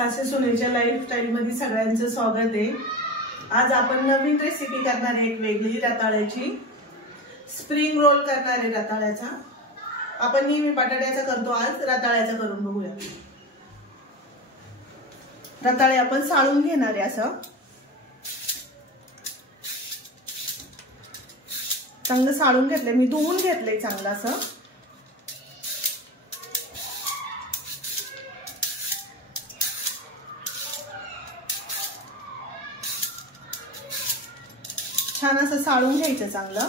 सासे सुनेच्या lifestyle मध्ये सगळ्यांचं स्वागत आहे। आज आपण नवीन रेसिपी करणार आहे, एक वेगळी रताळ्याची स्प्रिंग रोल करणार आहे। रताळ्याचा आपण नेहमी बटाट्याचा करतो, आज रताळ्याचा करून बघूया। रताळे आपण साळून घेणार आहे, असं चांगलं साळून घेतलंय मी, धुवून घेतलंय चांगलं असं। छान असं साळून घ्यायचं चांगलं।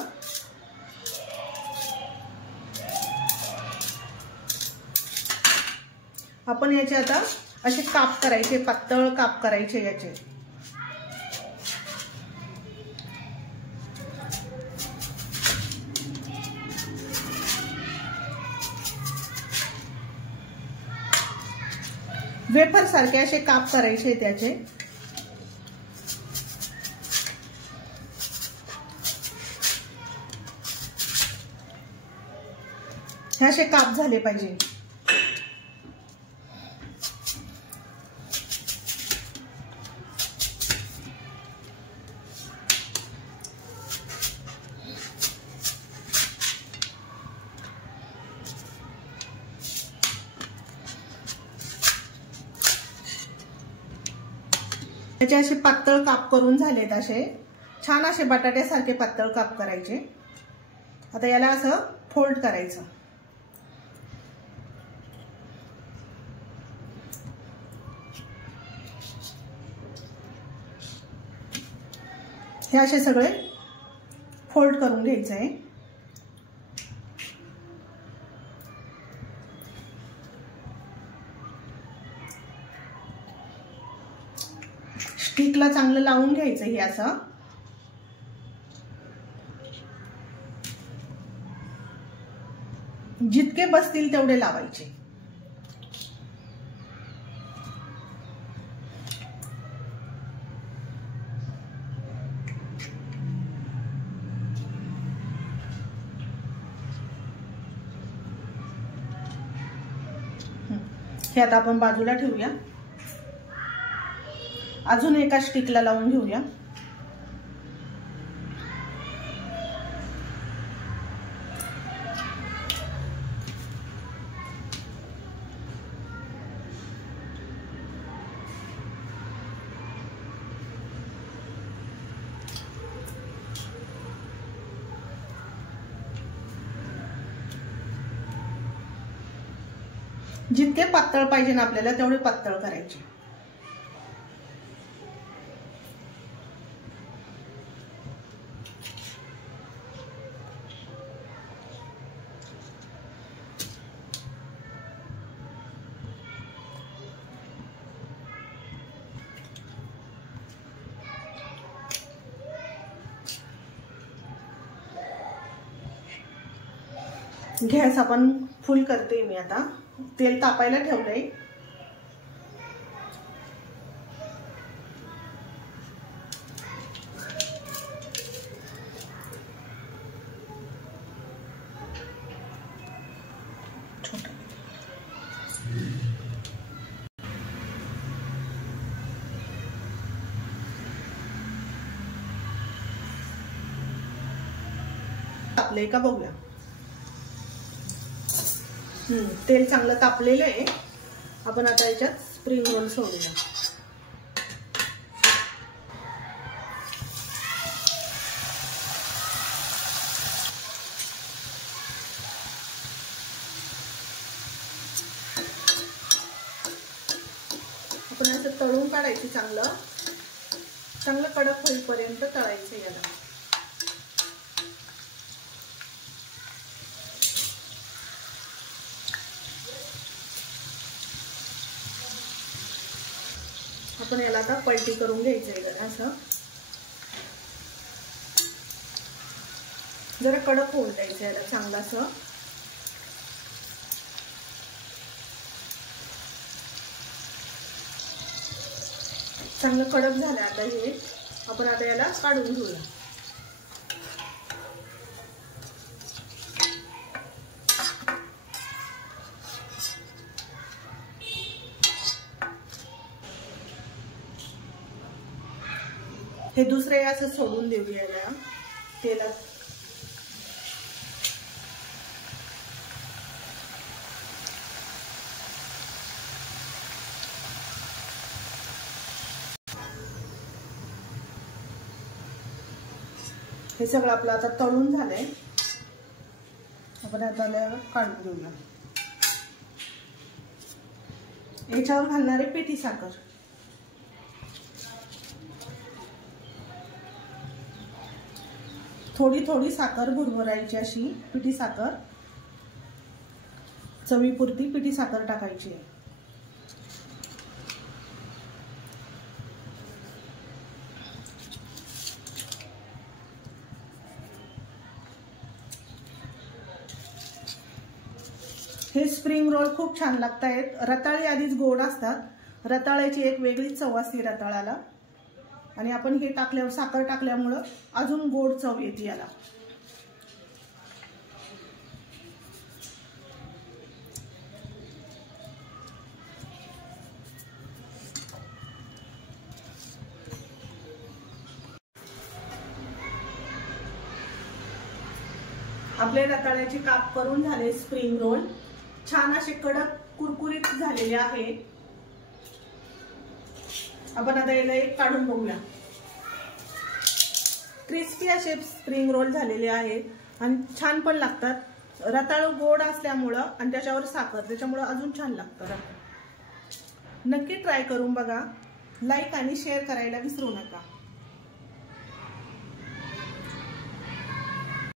आपण याचे आता असे काप करायचे, पातळ काप करायचे याचे। वेफर सारखे असे काप करायचे त्याचे। हे असे काप झाले पाहिजे। याचे असे पातळ काप करून झालेत, असे छान असे बटाट्यासारखे पातळ काप करायचे। आता याला असं फोल्ड करायचं। हे असे सगळे फोल्ड करून घ्यायचे आहे। स्टिकला चांगलं लावून घ्यायचं हे असं। जितके बसतील तेवढे लावायचे। हे आता आपण बाजूला ठेवूया, अजून एका स्टिकला लावून घेऊया। जितके पातळ पाहिजे ना आपल्याला तेवढे पातळ करायचे। गॅस आपण फुल करते मी, आता तेल तापायला ठेवलंय। तापले का बघूया। तेल चांगलं तापलेलं आहे। आपण आता याच्यात स्प्रिंग रोल सोडूया। आपण असं तळून काढायची, चांगलं चांगलं कडक होईपर्यंत तळायचं याला। आपण याला आता पलटी करून घ्यायचं आहे, असं जरा कडक होऊन द्यायचं याला चांगलं असं। चांगलं कडक झालं आता हे, आपण आता याला काढून घेऊया। हे दुसरे असं सोडून देऊया याला तेलात। हे सगळं आपलं आता तळून झालंय, आपण आता काढून घेऊया। याच्यावर घालणारे पिठी साखर, थोडी थोडी साखर भुरभुरायची अशी पिठी साखर, चवीपुरती पिठी साखर टाकायची। हे स्प्रिंग रोल खूप छान लागतायत। रताळे आधीच गोड असतात, रताळ्याची एक वेगळीच चव असते रताळ्याला, आणि आपण हे टाकल्यावर साखर टाकल्यामुळं अजून गोड चव येते याला। आपले रताळ्याचे काप करून झाले स्प्रिंग रोल, छान असे कडक कुरकुरीत झालेले आहे। आपण आता याला एक काढून बघूया। क्रिस्पी असे स्प्रिंग रोल झालेले आहेत आणि छान पण लागतात। रताळू गोड असल्यामुळं आणि त्याच्यावर साखर, त्याच्यामुळं अजून छान लागतं। नक्की ट्राय करून बघा, लाईक आणि शेअर करायला विसरू नका।